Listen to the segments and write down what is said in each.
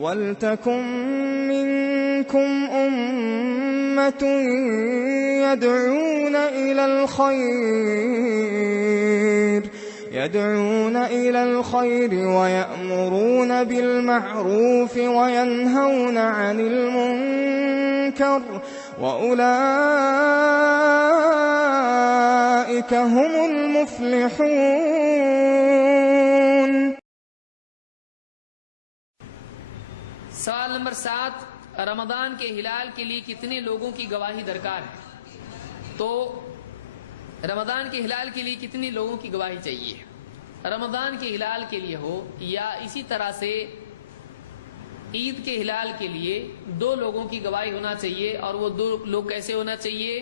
وَلْتَكُن مِّنكُمْ أُمَّةٌ يَدْعُونَ إِلَى الْخَيْرِ وَيَأْمُرُونَ بِالْمَعْرُوفِ وَيَنْهَوْنَ عَنِ الْمُنكَرِ وَأُولَئِكَ هُمُ الْمُفْلِحُونَ۔ سوال نمبر 7، رمضان کے ہلال کے لیے کتنے لوگوں کی گواہی درکار ہے؟ تو رمضان کے ہلال کے لیے کتنے لوگوں کی گواہی چاہیے؟ رمضان کے ہلال کے لیے ہو یا اسی طرح سے عید کے ہلال کے لیے 2 لوگوں کی گواہی ہونا چاہیے، اور وہ 2 لوگ کیسے ہونا چاہیے؟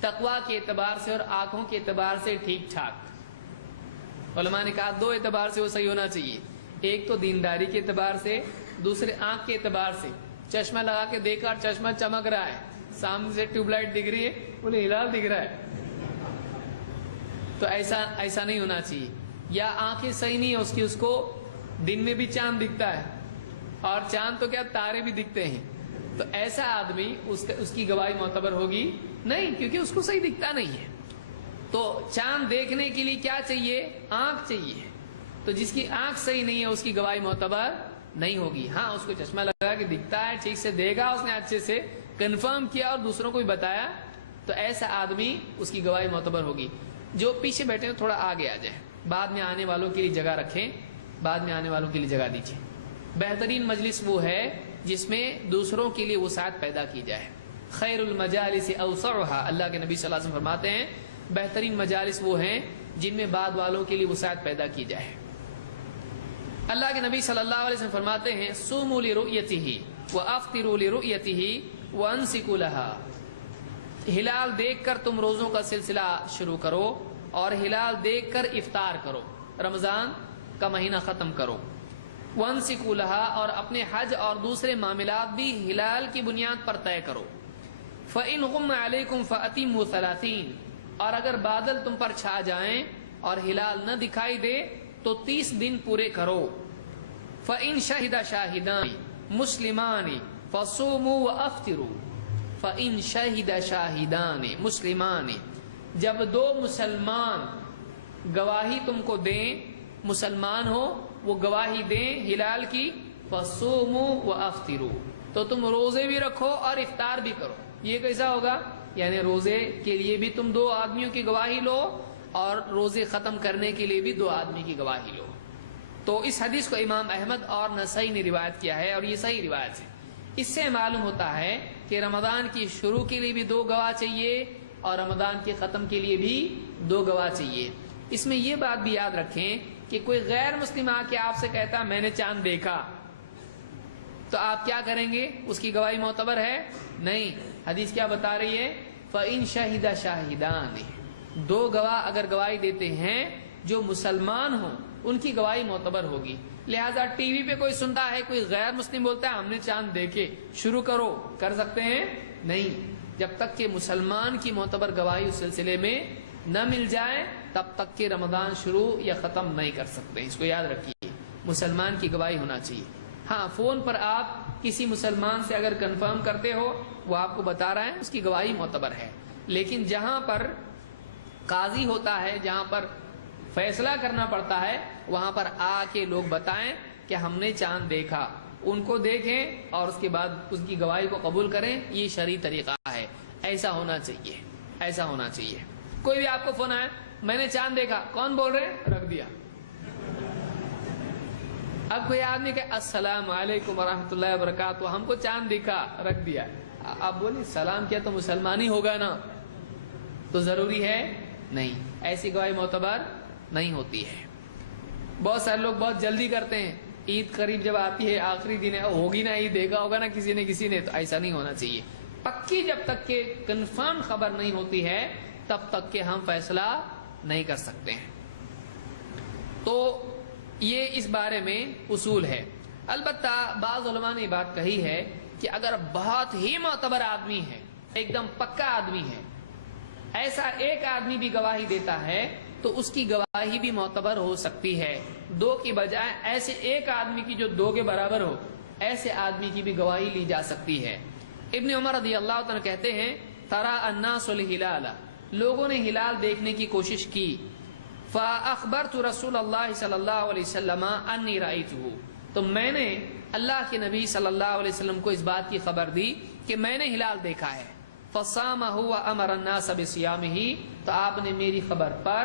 تقوی کے اعتبار سے اور آنکھوں کے اعتبار سے ٹھیک ٹھاک۔ علماء نے کہا 2 اعتبار سے وہ صحیح ہونا چاہیے، ایک تو دینداری کے اعتبار سے، دوسرے آنکھ کے اعتبار سے۔ چشمہ لگا کے دیکھا چشمہ چمک رہا ہے، سامنے سے ٹیوب لائٹ دکھ رہی ہے، بولے ہلال دکھ رہا ہے، تو ایسا نہیں ہونا چاہیے۔ یا آنکھیں صحیح نہیں ہے اس کو دن میں بھی چاند دکھتا ہے، اور چاند تو کیا تارے بھی دکھتے ہیں، تو ایسا آدمی اس کی گواہی معتبر ہوگی نہیں، کیونکہ اس کو صحیح دکھتا نہیں ہے۔ تو چاند دیکھنے کے لیے کیا چاہیے؟ آنکھ چاہیے، تو جس کی آنکھ صحیح نہیں ہے اس کی گواہی معتبر نہیں ہوگی۔ ہاں اس کو چشمہ لگا کے دکھتا ہے، ٹھیک سے دیکھا، اس نے اچھے سے کنفرم کیا اور دوسروں کو بھی بتایا، تو ایسا آدمی اس کی گواہی معتبر ہوگی۔ جو پیچھے بیٹھے ہیں تھوڑا آگے آ جائیں، بعد میں آنے والوں کے لیے جگہ رکھیں، بعد میں آنے والوں کے لیے جگہ دیجیے۔ بہترین مجلس وہ ہے جس میں دوسروں کے لیے وسعت پیدا کی جائے۔ خیر المجالس اوسعها، اللہ کے نبی صلی اللہ علیہ وسلم فرماتے ہیں بہترین مجالس وہ ہیں جن میں بعد والوں کے لیے وسعت پیدا کی جائے۔ اللہ کے نبی صلی اللہ علیہ وسلم فرماتے ہیں صوموا لرؤیتہ وافطروا لرؤیتہ وانسکوا لها، ہلال دیکھ کر تم روزوں کا سلسلہ شروع کرو اور ہلال دیکھ کر افطار کرو، رمضان کا مہینہ ختم کرو۔ وانسکوا لها، اور اپنے حج اور دوسرے معاملات بھی ہلال کی بنیاد پر طے کرو۔ فإن غم علیکم فأتموا 30، اور اگر بادل تم پر چھا جائیں اور ہلال نہ دکھائی دے تو 30 دن پورے کرو۔ فإن شہد شاہدان مسلمان فصوموا وافطروا، فإن شہد شاہدان مسلمان، جب 2 مسلمان گواہی تم کو دیں، مسلمان ہو وہ گواہی دیں ہلال کی، فصوموا وافطروا، تو تم روزے بھی رکھو اور افطار بھی کرو۔ یہ کیسا ہوگا؟ یعنی روزے کے لیے بھی تم 2 آدمیوں کی گواہی لو اور روزے ختم کرنے کے لیے بھی 2 آدمی کی گواہی لو۔ تو اس حدیث کو امام احمد اور نسائی نے روایت کیا ہے، اور یہ صحیح روایت ہے۔ اس سے معلوم ہوتا ہے کہ رمضان کی شروع کے لیے بھی 2 گواہ چاہیے اور رمضان کے ختم کے لیے بھی 2 گواہ چاہیے۔ اس میں یہ بات بھی یاد رکھیں کہ کوئی غیر مسلم آ کے آپ سے کہتا میں نے چاند دیکھا، تو آپ کیا کریں گے؟ اس کی گواہی معتبر ہے نہیں۔ حدیث کیا بتا رہی ہے؟ فإن شہد شاہدان، 2 گواہ اگر گواہی دیتے ہیں جو مسلمان ہوں ان کی گواہی معتبر ہوگی۔ لہذا ٹی وی پہ کوئی سنتا ہے کوئی غیر مسلم بولتا ہے ہم نے چاند دیکھے، شروع کرو، کر سکتے ہیں؟ نہیں، جب تک کہ مسلمان کی معتبر گواہی اس سلسلے میں نہ مل جائے تب تک کہ رمضان شروع یا ختم نہیں کر سکتے۔ اس کو یاد رکھیے، مسلمان کی گواہی ہونا چاہیے۔ ہاں فون پر آپ کسی مسلمان سے اگر کنفرم کرتے ہو وہ آپ کو بتا رہا ہے اس کی گواہی معتبر ہے، لیکن جہاں پر قاضی ہوتا ہے، جہاں پر فیصلہ کرنا پڑتا ہے، وہاں پر آ کے لوگ بتائیں کہ ہم نے چاند دیکھا، ان کو دیکھیں اور اس کے بعد اس کی گواہی کو قبول کریں، یہ شرعی طریقہ ہے۔ ایسا ہونا چاہیے، ایسا ہونا چاہیے۔ کوئی بھی آپ کو فون آیا میں نے چاند دیکھا، کون بول رہے؟ رکھ دیا۔ اب کوئی آدمی کہ السلام علیکم ورحمۃ اللہ وبرکاتہ، ہم کو چاند دکھا، رکھ دیا۔ آپ بولیں سلام کیا تو مسلمان ہی ہوگا نا، تو ضروری ہے نہیں، ایسی گواہی معتبر نہیں ہوتی ہے۔ بہت سارے لوگ بہت جلدی کرتے ہیں، عید قریب جب آتی ہے آخری دن ہے، ہوگی نا عید، دیکھا ہوگا نا کسی نے، تو ایسا نہیں ہونا چاہیے۔ پکی جب تک کہ کنفرم خبر نہیں ہوتی ہے تب تک کہ ہم فیصلہ نہیں کر سکتے ہیں۔ تو یہ اس بارے میں اصول ہے۔ البتہ بعض علماء نے بات کہی ہے کہ اگر بہت ہی معتبر آدمی ہے، ایک دم پکا آدمی ہے، ایسا ایک آدمی بھی گواہی دیتا ہے تو اس کی گواہی بھی معتبر ہو سکتی ہے، 2 کی بجائے ایسے ایک آدمی کی جو 2 کے برابر ہو، ایسے آدمی کی بھی گواہی لی جا سکتی ہے۔ ابن عمر رضی اللہ عنہ کہتے ہیں ترى الناس الهلال، لوگوں نے ہلال دیکھنے کی کوشش کی، فاخبرت رسول اللہ صلی اللہ علیہ وسلم انی رأیته، تو میں نے اللہ کے نبی صلی اللہ علیہ وسلم کو اس بات کی خبر دی کہ میں نے ہلال دیکھا ہے، فصامه وامر الناس بصيامه، تو آپ نے میری خبر پر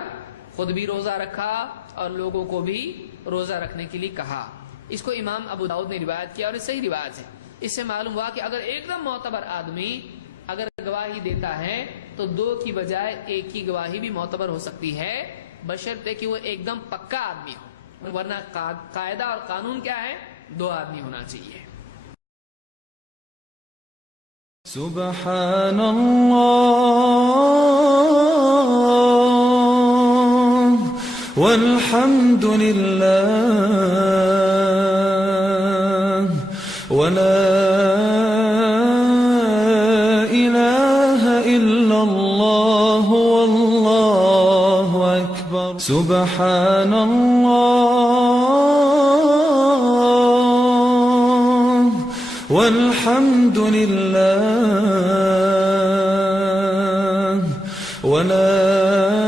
خود بھی روزہ رکھا اور لوگوں کو بھی روزہ رکھنے کے لیے کہا۔ اس کو امام ابو داؤد نے روایت کیا اور یہ صحیح روایت ہے۔ اس سے معلوم ہوا کہ اگر ایک دم معتبر آدمی اگر گواہی دیتا ہے تو دو کی بجائے ایک کی گواہی بھی معتبر ہو سکتی ہے، بشرطے کہ وہ ایک دم پکا آدمی ہو، ورنہ قاعدہ اور قانون کیا ہے؟ دو آدمی ہونا چاہیے۔ سبحان اللہ والحمد للہ ولا الہ الا اللہ واللہ اکبر۔ سبحان اللہ والحمد للہ ولا الہ الا اللہ واللہ اکبر۔